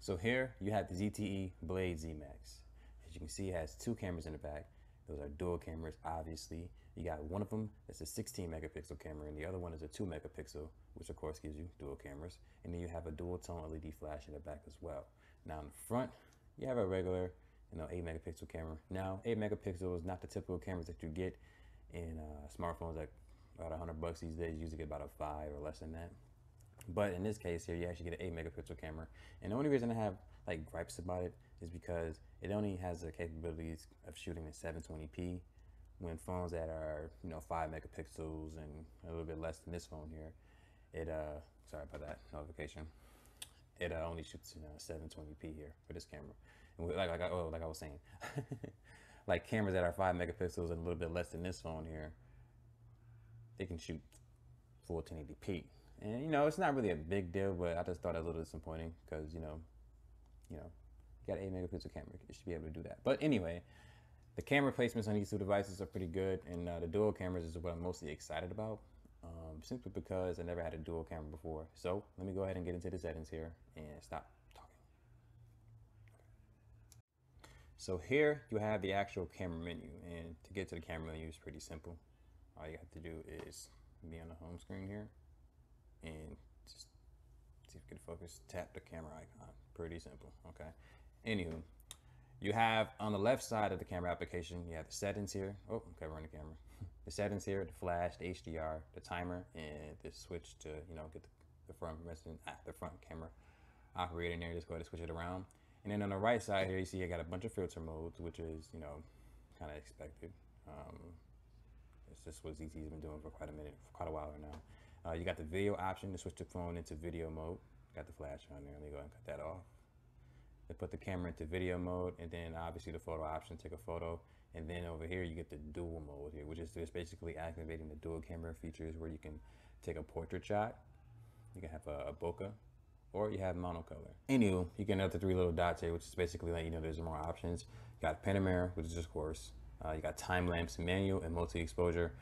So here you have the ZTE Blade Zmax. As you can see, it has two cameras in the back. Those are dual cameras, obviously. You got one of them that's a 16 megapixel camera, and the other one is a 2 megapixel, which of course gives you dual cameras. And then you have a dual tone LED flash in the back as well. Now in the front, you have a regular, 8 megapixel camera. Now, 8 megapixel is not the typical cameras that you get in smartphones, like about $100 these days. You usually get about a 5 or less than that. But in this case here, you actually get an 8 megapixel camera. And the only reason I have like gripes about it is because it only has the capabilities of shooting in 720p, when phones that are, 5 megapixels and a little bit less than this phone here, it, sorry about that notification. It only shoots in 720p here for this camera. And like I was saying, like cameras that are 5 megapixels and a little bit less than this phone here, they can shoot full 1080p. And it's not really a big deal, but I just thought it was a little disappointing because you got an 8 megapixel camera, you should be able to do that. But anyway, the camera placements on these two devices are pretty good, and the dual cameras is what I'm mostly excited about, simply because I never had a dual camera before. So let me go ahead and get into the settings here and stop talking. So here you have the actual camera menu, and to get to the camera menu is pretty simple. All you have to do is be on the home screen here and just see if you can focus, tap the camera icon. Pretty simple, okay? Anywho, you have on the left side of the camera application, you have the settings here. Oh, I'm covering the camera. The settings here, the flash, the HDR, the timer, and the switch to, get the front camera operating there. Just go ahead and switch it around. And then on the right side here, you see I got a bunch of filter modes, which is, kind of expected. It's just what ZTE has been doing for quite a while now. You got the video option to switch the phone into video mode. Got the flash on there. Let me go ahead and cut that off. They put the camera into video mode, and then obviously the photo option, take a photo. And then over here, you get the dual mode here, which is just basically activating the dual camera features where you can take a portrait shot. You can have a bokeh, or you have monocolor. Anywho, you can have the three little dots here, which is basically letting you know there's more options. You got panorama, which is of course, you got time lapse, manual, and multi-exposure.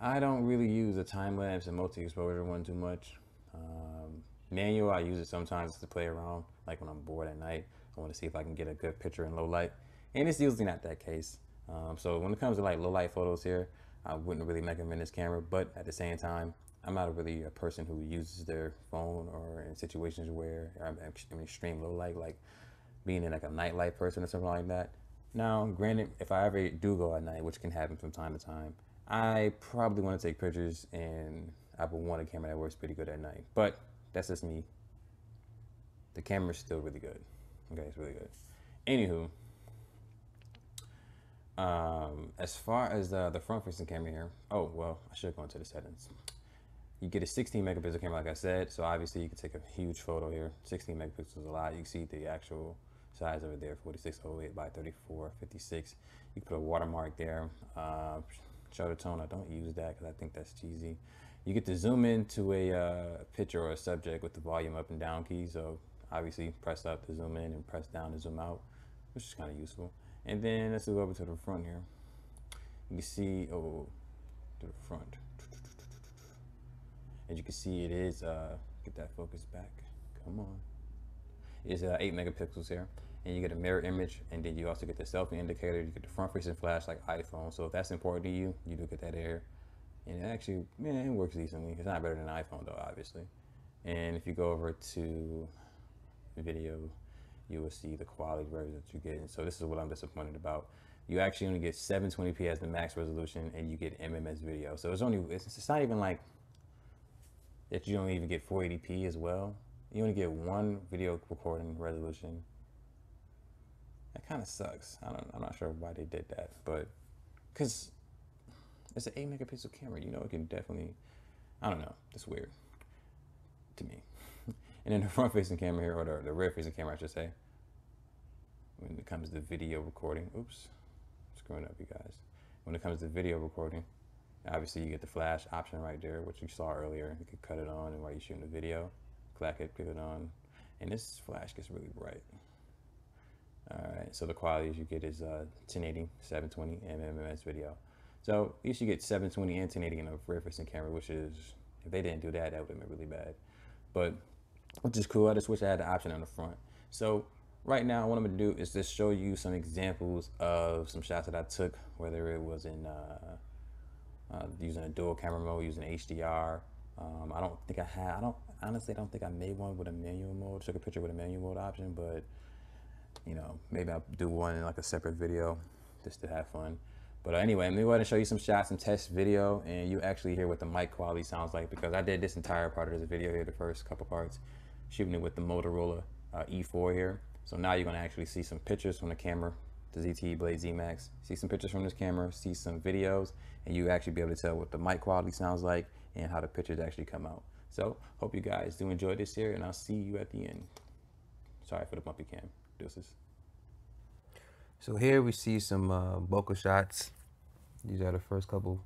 I don't really use the time lapse and multi-exposure one too much. Manual, I use it sometimes to play around, like when I'm bored at night. I want to see if I can get a good picture in low light, and it's usually not that case. So when it comes to like low light photos here, I wouldn't really recommend this camera, but at the same time, I'm not really a person who uses their phone or in situations where I'm in extreme low light, like being in like a nightlight person or something like that. Now, granted, if I ever do go at night, which can happen from time to time, I probably want to take pictures, and I would want a camera that works pretty good at night. But that's just me. The camera's still really good. Okay, it's really good. Anywho, as far as the front-facing camera here, oh, well, I should go into the settings. You get a 16 megapixel camera, like I said, so obviously you can take a huge photo here. 16 megapixels is a lot. You can see the actual size of it there, 4608 by 3456. You can put a watermark there. Shutter tone, I don't use that because I think that's cheesy. You get to zoom into a picture or a subject with the volume up and down key. So obviously press up to zoom in and press down to zoom out, which is kind of useful. And then let's go over to the front here. You can see, to the front. As you can see, it is, get that focus back, come on. It's 8 megapixels here, and you get a mirror image, and then you also get the selfie indicator. You get the front facing flash like iPhone, so if that's important to you, you do get that here. And it actually, it works decently. It's not better than an iPhone though, obviously. And if you go over to video, you will see the quality version that you get. And so this is what I'm disappointed about. You actually only get 720p as the max resolution, and you get MMS video. So it's not even like that you don't even get 480p as well. You only get one video recording resolution. That kind of sucks. I'm not sure why they did that, but because it's an 8 megapixel camera, it can definitely, I don't know, it's weird to me. And then the front facing camera here, or the rear facing camera, I should say, when it comes to video recording, oops, screwing up you guys. When it comes to video recording, obviously you get the flash option right there, which you saw earlier. You can cut it on, and while you're shooting the video, click it on, and this flash gets really bright. All right, so the quality you get is 1080, 720, and MMS video. So you should get 720 and 1080 in a rear facing camera, which is, if they didn't do that, that would have been really bad. But which is cool. I just wish I had the option on the front. So right now what I'm gonna do is just show you some examples of some shots that I took, whether it was in using a dual camera mode, using HDR. I don't think I don't honestly, I don't think I made one with a manual mode. Took a picture with a manual mode option, but you know, maybe I'll do one in like a separate video just to have fun. But anyway, let me go ahead and show you some shots and test video, and you actually hear what the mic quality sounds like, because I did this entire part of this video here, the first couple parts, shooting it with the Motorola E4 here. So now you're gonna actually see some pictures from the camera, the ZTE Blade Zmax, see some pictures from this camera, see some videos, and you actually be able to tell what the mic quality sounds like and how the pictures actually come out. So hope you guys do enjoy this here, and I'll see you at the end. Sorry for the bumpy cam. Deuces. So here we see some bokeh shots. These are the first couple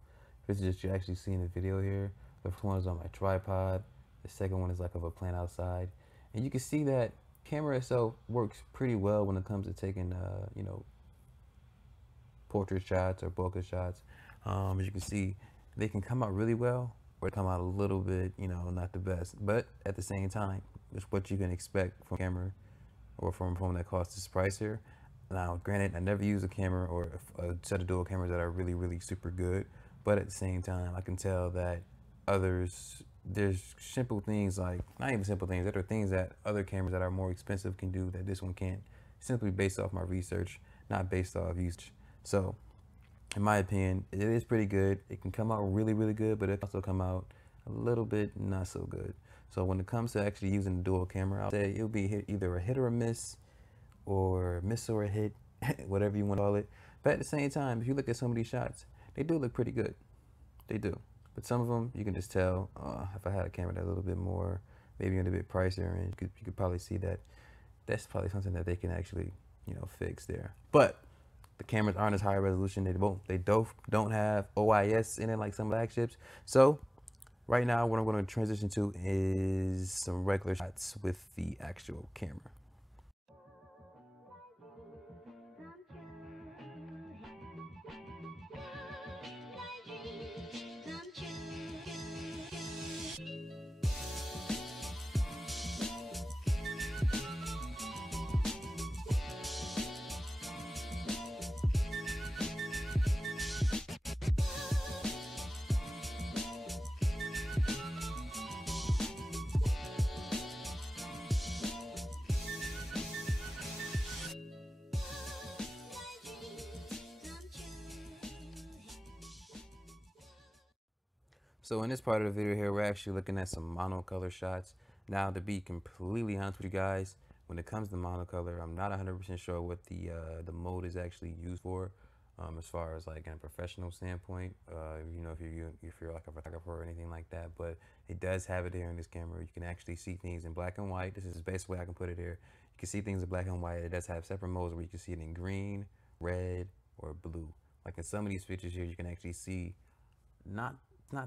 pictures that you actually see in the video here. The first one is on my tripod. The second one is like of a plant outside. And you can see that camera itself works pretty well when it comes to taking, you know, portrait shots or bokeh shots. As you can see, they can come out really well or come out a little bit, you know, not the best. But at the same time, it's what you can expect from a camera or from a phone that costs this price here. Now, granted, I never use a camera or a set of dual cameras that are really, really super good. But at the same time, I can tell that others, there's simple things like, not even simple things, there are things that other cameras that are more expensive can do that this one can't, simply based off my research, not based off usage. So, in my opinion, it is pretty good. It can come out really, really good, but it can also come out a little bit not so good. So when it comes to actually using the dual camera, I'll say it'll be either a hit or a miss, or miss or a hit, whatever you want to call it. But at the same time, if you look at some of these shots, they do look pretty good. They do. But some of them, you can just tell, if I had a camera that's a little bit more, maybe a bit pricier, and you could probably see that that's probably something that they can actually, you know, fix there. But the cameras aren't as high resolution. They don't have OIS in it like some flagships. So right now, what I'm going to transition to is some regular shots with the actual camera. So in this part of the video here, we're actually looking at some monocolor shots. Now, to be completely honest with you guys, when it comes to monocolor, I'm not 100% sure what the mode is actually used for, as far as like in a professional standpoint. You know, if you're like a photographer or anything like that, but it does have it here in this camera. You can actually see things in black and white. This is the best way I can put it here. You can see things in black and white. It does have separate modes where you can see it in green, red, or blue. Like in some of these pictures here, you can actually see not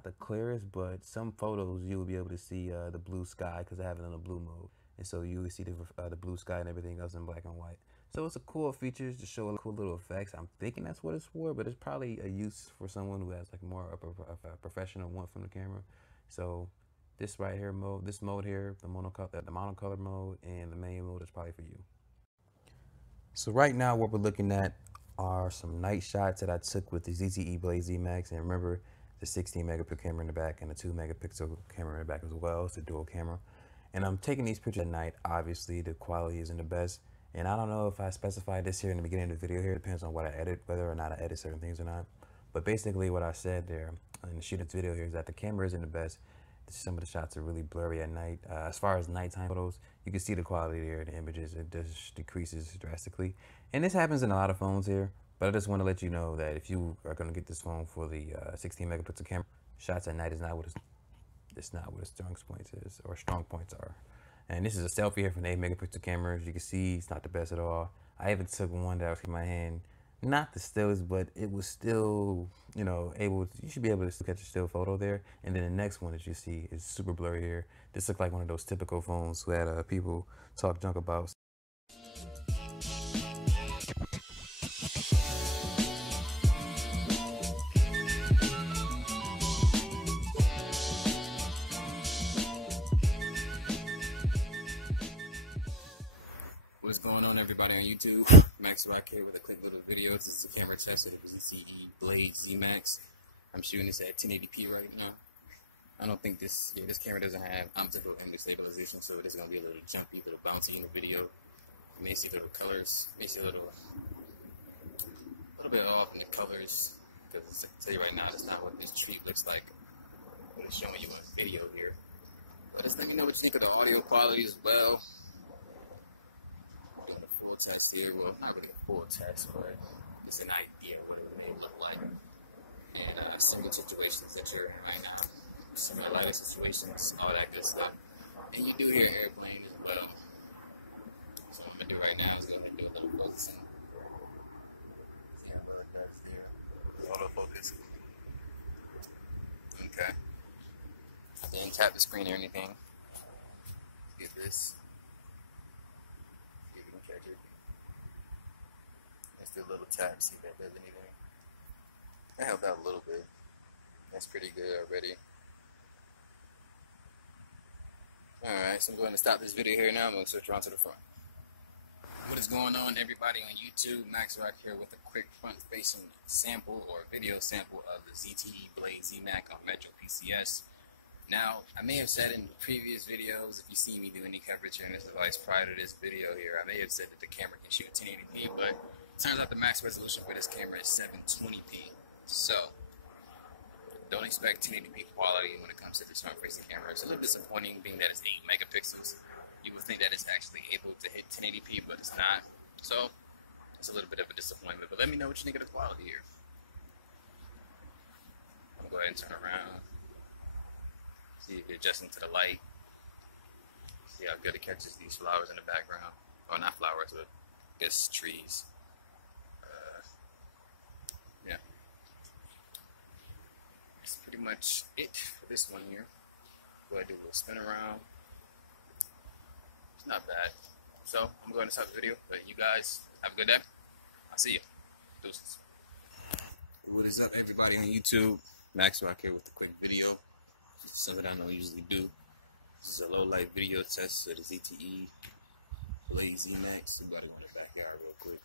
the clearest, but some photos you will be able to see the blue sky because I have it in a blue mode, and so you will see the blue sky and everything else in black and white. So it's a cool feature to show cool little effects. I'm thinking that's what it's for, but it's probably a use for someone who has like more of a professional want from the camera. So this right here mode, this mode here, the monocolor mode and the manual mode is probably for you. So right now what we're looking at are some night shots that I took with the ZTE Blade Zmax, and remember, the 16 megapixel camera in the back and the 2 megapixel camera in the back as well. It's a dual camera. And I'm taking these pictures at night. Obviously, the quality isn't the best. And I don't know if I specified this here in the beginning of the video here. It depends on what I edit, whether or not I edit certain things or not. But basically what I said there in the shooting video here is that the camera isn't the best. Some of the shots are really blurry at night. As far as nighttime photos, you can see the quality there, the images, it just decreases drastically. And this happens in a lot of phones here. But I just want to let you know that if you are going to get this phone for the 16 megapixel camera, shots at night is not what its strong points are. And this is a selfie here from the 8 megapixel camera. As you can see, it's not the best at all. I even took one that I was in my hand, not the stillest, but it was still, you know, you should be able to catch a still photo there. And then the next one that you see is super blurry here. This looks like one of those typical phones that people talk junk about. What's going on, everybody on YouTube? Max Rock here with a quick little video. This is a camera test of the ZTE Blade Zmax. I'm shooting this at 1080p right now. I don't think this camera doesn't have optical image stabilization, so it's going to be a little jumpy, a little bouncy in the video. You may see little colors, you may see a little bit off in the colors, because I tell you right now, that's not what this tree looks like. I'm showing you a video here. But just let me know what you think of the audio quality as well. Got a full test here. Well, not like a full test, but it's an idea of what it may look like. And similar situations that you're in right now. Similar lighting situations, all that good stuff. And you do hear airplane as well. So what I'm going to do right now is go ahead and do a little focusing. See how well it does there. Autofocus. Okay. I didn't tap the screen or anything. Get this. See if you can catch it. Let's do a little tap, see if that does anything. That helped out a little bit. That's pretty good already. Alright, so I'm going to stop this video here now. I'm going to switch around to the front. What is going on, everybody on YouTube? Max Rock here with a quick front-facing sample or video sample of the ZTE Blade Zmax on Metro PCS. Now, I may have said in previous videos, if you see me do any coverage on this device prior to this video here, I may have said that the camera can shoot 1080p, but it turns out the max resolution for this camera is 720p. So, don't expect 1080p quality when it comes to this front-facing camera. It's a little disappointing being that it's 8 megapixels. You would think that it's actually able to hit 1080p, but it's not. So, it's a little bit of a disappointment. But let me know what you think of the quality here. I'm going to go ahead and turn around. See if you're adjusting to the light. See how good it catches these flowers in the background. Well, not flowers, but I guess trees. Yeah. That's pretty much it for this one here. Go ahead and do a little spin around. It's not bad. So, I'm going to stop the video. But you guys, have a good day. I'll see you. Deuces. What is up, everybody on YouTube? Max Rock here with a quick video. It's something I don't usually do. This is a low light video test of the ZTE Blade Zmax. I'm about to run it back out real quick.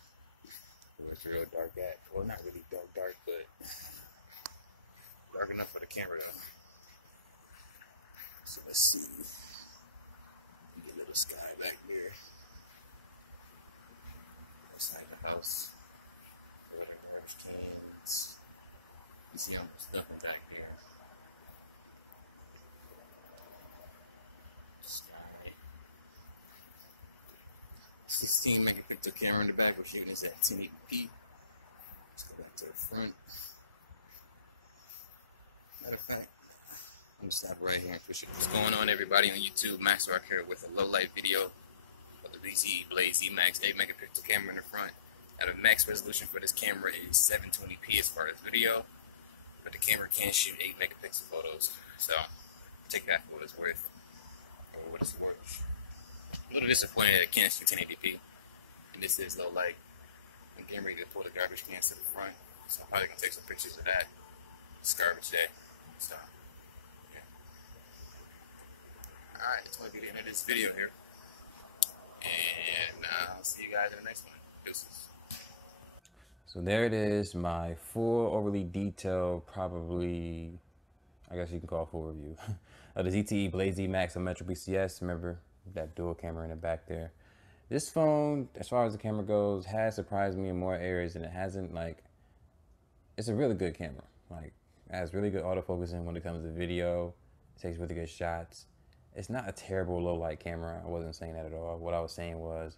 Where it's real dark at. Well, not really dark, but dark enough for the camera though. So let's see. Get a little sky back there. Outside the house. Where the garbage cans. You see almost nothing back there. Sky. 16 megapixel camera in the back. We're shooting this at 1080p. Let's go back to the front. Matter of fact, I'm going to stop right here and push it. What's going on, everybody on YouTube? Max Rock here with a low light video of the ZTE Blade Zmax 8 megapixel camera in the front. Now, the max resolution for this camera is 720p as far as video, but the camera can shoot 8 megapixel photos. So, take that for what it's worth, or what it's worth. A little disappointed that it can't shoot 1080p, and this is low light. I'm getting ready to pull the garbage cans to the front, so I'm probably going to take some pictures of that. It's garbage day. So, yeah. Alright, that's going to be the end of this video here. And I'll see you guys in the next one. Deuces. So there it is, my full, overly detailed, probably, I guess you can call it full review of the ZTE Blade Zmax on Metro PCS. Remember that dual camera in the back there. This phone, as far as the camera goes, has surprised me in more areas than it hasn't. Like, it's a really good camera. Like, it has really good autofocusing when it comes to video. It takes really good shots. It's not a terrible low light camera. I wasn't saying that at all. What I was saying was,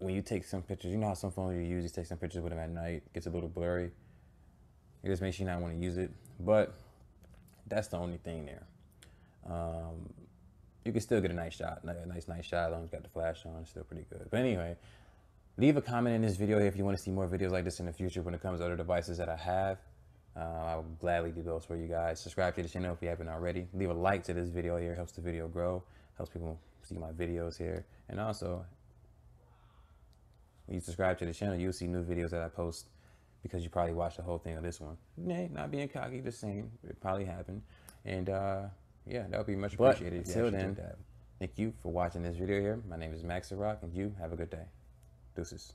when you take some pictures, you know how some phones you use, you take some pictures with them at night, it gets a little blurry. It just makes you not want to use it. But that's the only thing there. You can still get a nice shot, a nice shot, as long as you got the flash on, it's still pretty good. But anyway, leave a comment in this video here if you want to see more videos like this in the future when it comes to other devices that I have. I will gladly do those for you guys. Subscribe to the channel if you haven't already. Leave a like to this video here, helps the video grow, helps people see my videos here. And also, when you subscribe to the channel, you'll see new videos that I post because you probably watched the whole thing of this one. Nay, not being cocky, just saying it probably happened. And yeah, that would be much appreciated. Until then, Thank you for watching this video here. My name is Max and you have a good day. Deuces.